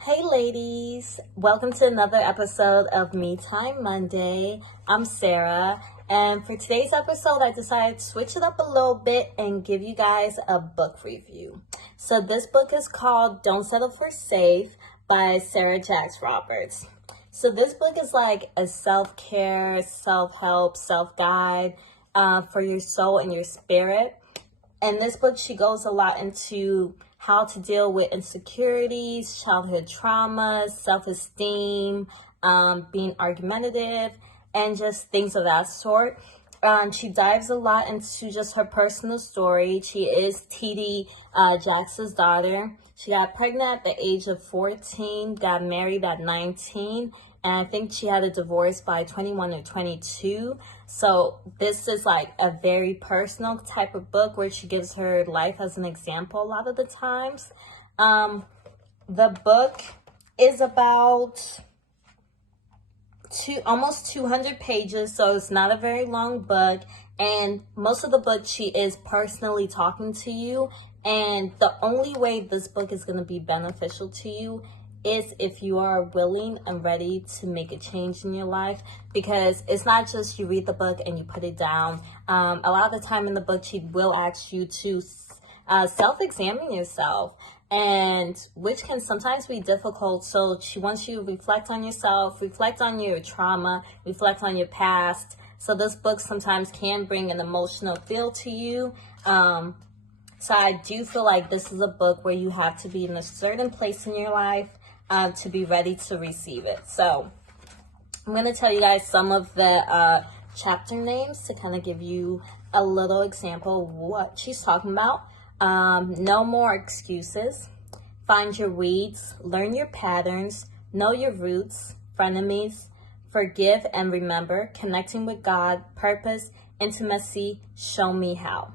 Hey ladies, welcome to another episode of Me Time Monday. I'm Sarah, and for today's episode I decided to switch it up a little bit and give you guys a book review. So this book is called Don't Settle for Safe by Sarah Jacques Roberts. So this book is like a self-care, self-help, self-guide for your soul and your spirit. In this book, she goes a lot into how to deal with insecurities, childhood traumas, self-esteem, being argumentative, and just things of that sort. She dives a lot into just her personal story. She is T.D. Jackson's daughter. She got pregnant at the age of 14, got married at 19, and I think she had a divorce by 21 or 22. So this is like a very personal type of book where she gives her life as an example a lot of the times. The book is about almost 200 pages, so it's not a very long book. And most of the book, she is personally talking to you. And the only way this book is going to be beneficial to you is if you are willing and ready to make a change in your life, because it's not just you read the book and you put it down. A lot of the time in the book, she will ask you to self-examine yourself, and which can sometimes be difficult. So she wants you to reflect on yourself, reflect on your trauma, reflect on your past. So this book sometimes can bring an emotional feel to you. So I do feel like this is a book where you have to be in a certain place in your life to be ready to receive it. So I'm going to tell you guys some of the chapter names to kind of give you a little example of what she's talking about. No more excuses. Find your weeds. Learn your patterns. Know your roots. Frenemies. Forgive and remember. Connecting with God. Purpose. Intimacy. Show me how.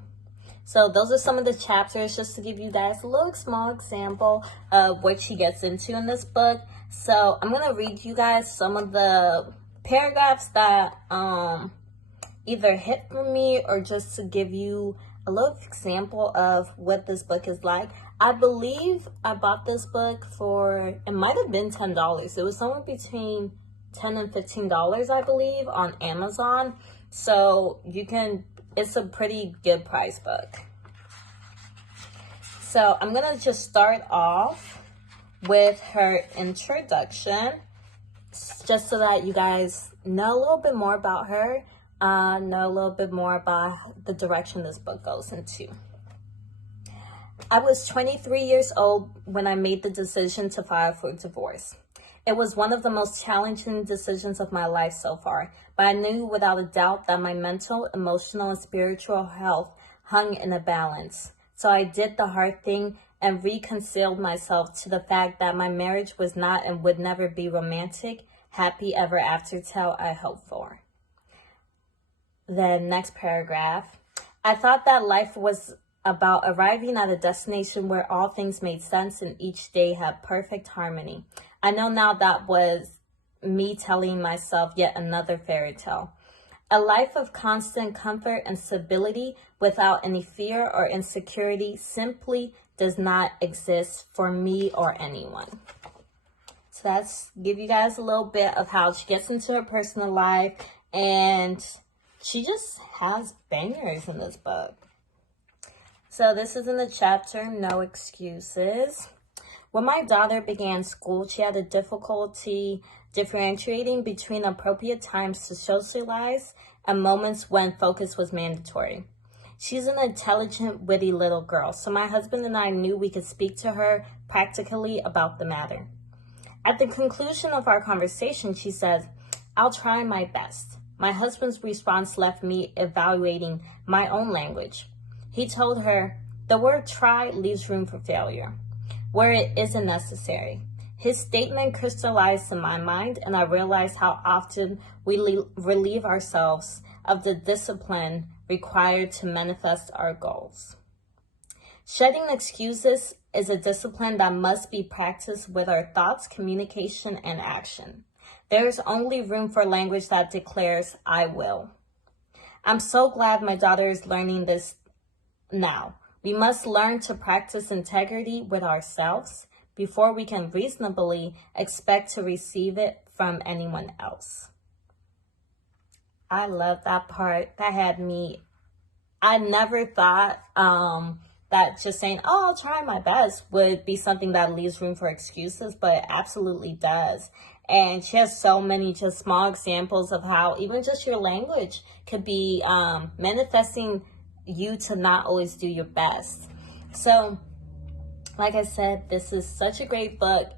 So those are some of the chapters, just to give you guys a little small example of what she gets into in this book. So I'm going to read you guys some of the paragraphs that either hit for me, or just to give you a little example of what this book is like. I believe I bought this book for, it might have been $10. It was somewhere between $10 and $15, I believe, on Amazon. So it's a pretty good price book. So I'm going to just start off with her introduction, just so that you guys know a little bit more about her, know a little bit more about the direction this book goes into. I was 23 years old when I made the decision to file for divorce. It was one of the most challenging decisions of my life so far, but I knew without a doubt that my mental, emotional, and spiritual health hung in a balance. So I did the hard thing and reconciled myself to the fact that my marriage was not and would never be romantic, happy ever after tale I hoped for. The next paragraph. I thought that life was about arriving at a destination where all things made sense and each day had perfect harmony. I know now that was me telling myself yet another fairy tale. A life of constant comfort and stability without any fear or insecurity simply does not exist for me or anyone. So that's give you guys a little bit of how she gets into her personal life, and she just has bangers in this book. So this is in the chapter, No Excuses. When my daughter began school, she had a difficulty differentiating between appropriate times to socialize and moments when focus was mandatory. She's an intelligent, witty little girl, so my husband and I knew we could speak to her practically about the matter. At the conclusion of our conversation, she said, "I'll try my best." My husband's response left me evaluating my own language. He told her, "The word try leaves room for failure, where it isn't necessary." His statement crystallized in my mind, and I realized how often we relieve ourselves of the discipline required to manifest our goals. Shedding excuses is a discipline that must be practiced with our thoughts, communication, and action. There is only room for language that declares, "I will." I'm so glad my daughter is learning this now. We must learn to practice integrity with ourselves before we can reasonably expect to receive it from anyone else. I love that part. That had me, I never thought that just saying, oh, I'll try my best would be something that leaves room for excuses, but it absolutely does. And she has so many just small examples of how even just your language could be manifesting you to not always do your best. So, like I said, this is such a great book.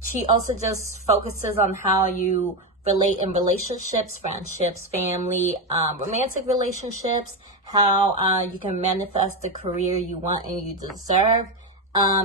She also just focuses on how you relate in relationships, friendships, family, romantic relationships, how you can manifest the career you want and you deserve.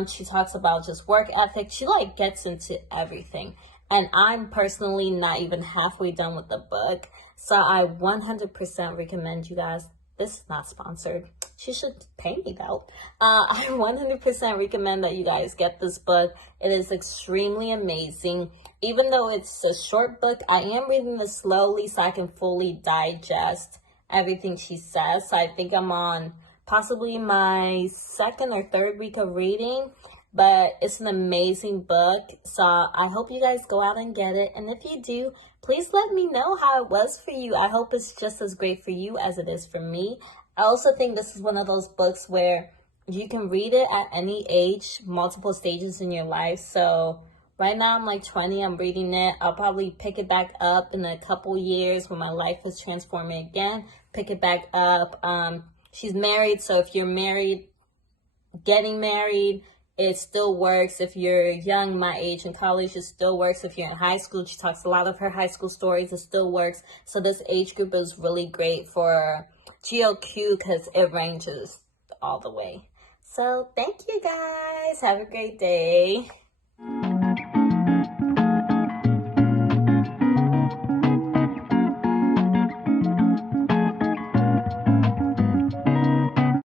She talks about just work ethic. She gets into everything. And I'm personally not even halfway done with the book. So I 100% recommend you guys. This is not sponsored. She should pay me though. I 100% recommend that you guys get this book. It is extremely amazing. Even though it's a short book, I am reading this slowly so I can fully digest everything she says. So I think I'm on possibly my second or third week of reading, but it's an amazing book. So I hope you guys go out and get it. And if you do, please let me know how it was for you. I hope it's just as great for you as it is for me. I also think this is one of those books where you can read it at any age, multiple stages in your life. So right now I'm 20, I'm reading it. I'll probably pick it back up in a couple years when my life is transforming again. Pick it back up. She's married, so if you're married, getting married, it still works. If you're young, my age, in college, it still works. If you're in high school, she talks a lot of her high school stories, it still works. So this age group is really great for G.O.Q because it ranges all the way. So thank you guys. Have a great day.